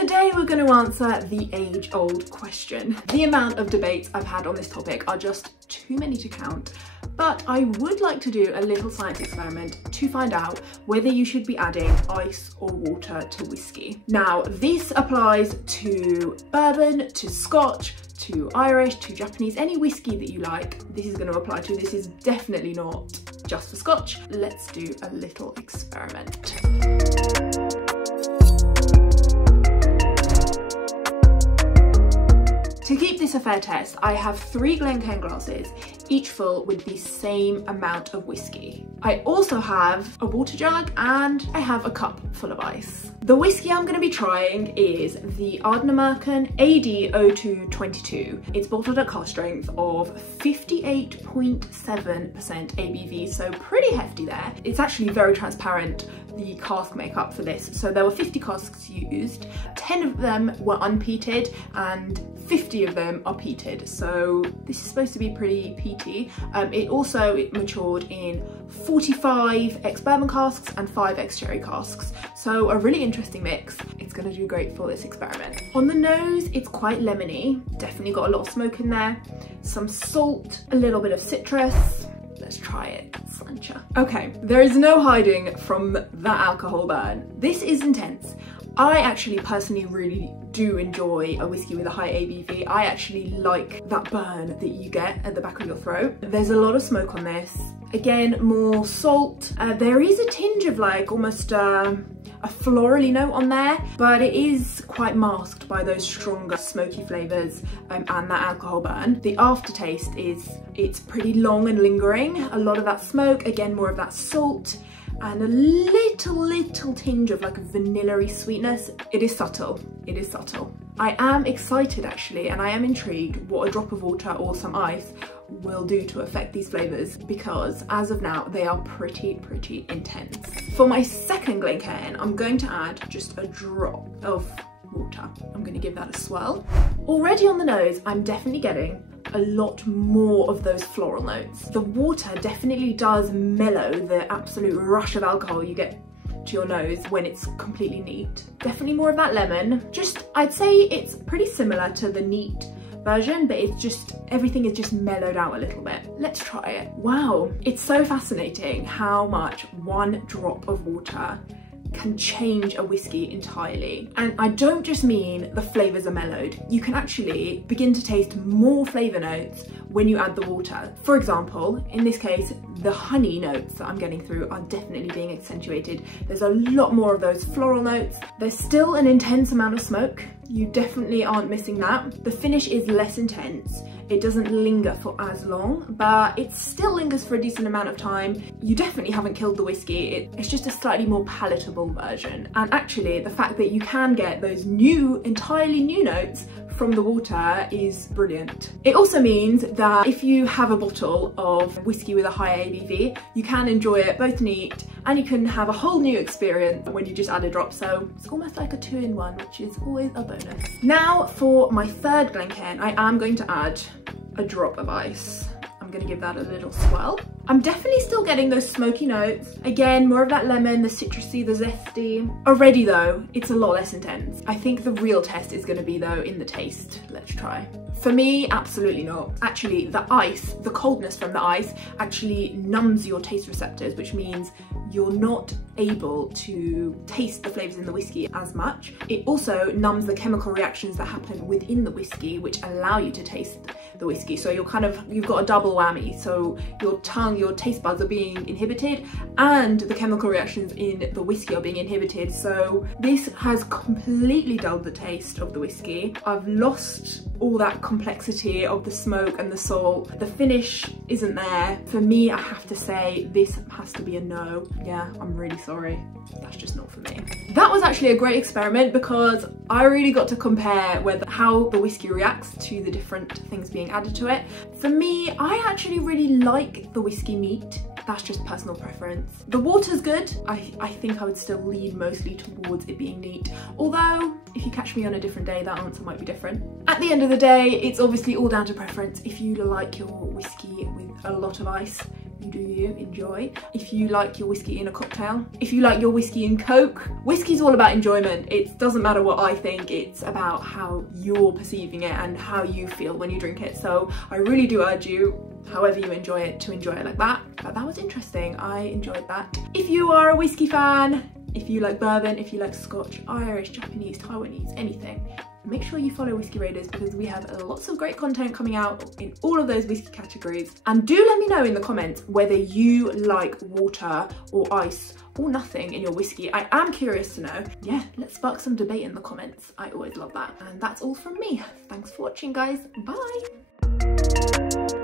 Today we're going to answer the age-old question. The amount of debates I've had on this topic are just too many to count, but I would like to do a little science experiment to find out whether you should be adding ice or water to whiskey. Now, this applies to bourbon, to Scotch, to Irish, to Japanese, any whiskey that you like, this is going to apply to. This is definitely not just for Scotch. Let's do a little experiment. To keep this a fair test, I have 3 Glencairn glasses, each full with the same amount of whiskey. I also have a water jug and I have a cup full of ice. The whiskey I'm going to be trying is the Ardnamurchan AD0222. It's bottled at cask strength of 58.7% ABV, so pretty hefty there. It's actually very transparent, the cask makeup for this. So there were 50 casks used, 10 of them were unpeated and 50 of them are peated, so this is supposed to be pretty peaty. It matured in 45 ex-bourbon casks and 5 ex-sherry casks, so a really interesting mix. It's going to do great for this experiment. On the nose, it's quite lemony, definitely got a lot of smoke in there, some salt, a little bit of citrus. Let's try it, Sancha. Okay, there is no hiding from that alcohol burn. This is intense. I actually personally really do enjoy a whiskey with a high ABV. I actually like that burn that you get at the back of your throat. There's a lot of smoke on this. Again, more salt. There is a tinge of like almost a florally note on there, but it is quite masked by those stronger smoky flavours and that alcohol burn. The aftertaste it's pretty long and lingering. A lot of that smoke, again more of that salt, and a little tinge of like a vanilla-y sweetness. It is subtle, it is subtle. I am excited actually, and I am intrigued what a drop of water or some ice will do to affect these flavours, because as of now they are pretty intense. For my second Glencairn, I'm going to add just a drop of water. I'm going to give that a swirl. Already on the nose, I'm definitely getting a lot more of those floral notes. The water definitely does mellow the absolute rush of alcohol you get to your nose when it's completely neat. Definitely more of that lemon. I'd say it's pretty similar to the neat version, but it's just, everything is just mellowed out a little bit. Let's try it. Wow, it's so fascinating how much one drop of water can change a whiskey entirely. And I don't just mean the flavours are mellowed. You can actually begin to taste more flavour notes when you add the water. For example, in this case, the honey notes that I'm getting through are definitely being accentuated. There's a lot more of those floral notes. There's still an intense amount of smoke. You definitely aren't missing that. The finish is less intense. It doesn't linger for as long, but it still lingers for a decent amount of time. You definitely haven't killed the whiskey. It's just a slightly more palatable version. And actually, the fact that you can get those entirely new notes from the water is brilliant. It also means that if you have a bottle of whiskey with a high ABV, you can enjoy it both neat and you can have a whole new experience when you just add a drop. So it's almost like a 2-in-1, which is always a bonus. Now for my third Glencairn, I am going to add a drop of ice. I'm going to give that a little swirl. I'm definitely still getting those smoky notes. Again, more of that lemon, the citrusy, the zesty. Already though, it's a lot less intense. I think the real test is going to be though in the taste. Let's try. For me, absolutely not. Actually, the ice, the coldness from the ice actually numbs your taste receptors, which means you're not able to taste the flavours in the whiskey as much. It also numbs the chemical reactions that happen within the whiskey, which allow you to taste the whiskey. So you've got a double whammy. So your tongue, your taste buds are being inhibited and the chemical reactions in the whiskey are being inhibited. So this has completely dulled the taste of the whiskey. I've lost all that complexity of the smoke and the salt. The finish isn't there. For me, I have to say this has to be a no. Yeah, I'm really sorry. That's just not for me. That was actually a great experiment because I really got to compare how the whiskey reacts to the different things being added to it. For me, I actually really like the whiskey neat. That's just personal preference. The water's good. I think I would still lean mostly towards it being neat. Although, if you catch me on a different day, that answer might be different. At the end of the day, it's obviously all down to preference. If you like your whiskey with a lot of ice, You do you, enjoy. If you like your whiskey in a cocktail, if you like your whiskey in Coke, whiskey's all about enjoyment. It doesn't matter what I think, it's about how you're perceiving it and how you feel when you drink it. So I really do urge you, however you enjoy it, to enjoy it like that. But that was interesting, I enjoyed that. If you are a whiskey fan, if you like bourbon, if you like Scotch, Irish, Japanese, Taiwanese, anything, make sure you follow Whiskey Raiders because we have lots of great content coming out in all of those whiskey categories. And do let me know in the comments whether you like water or ice or nothing in your whiskey. I am curious to know. Yeah, let's spark some debate in the comments. I always love that. And that's all from me. Thanks for watching, guys. Bye.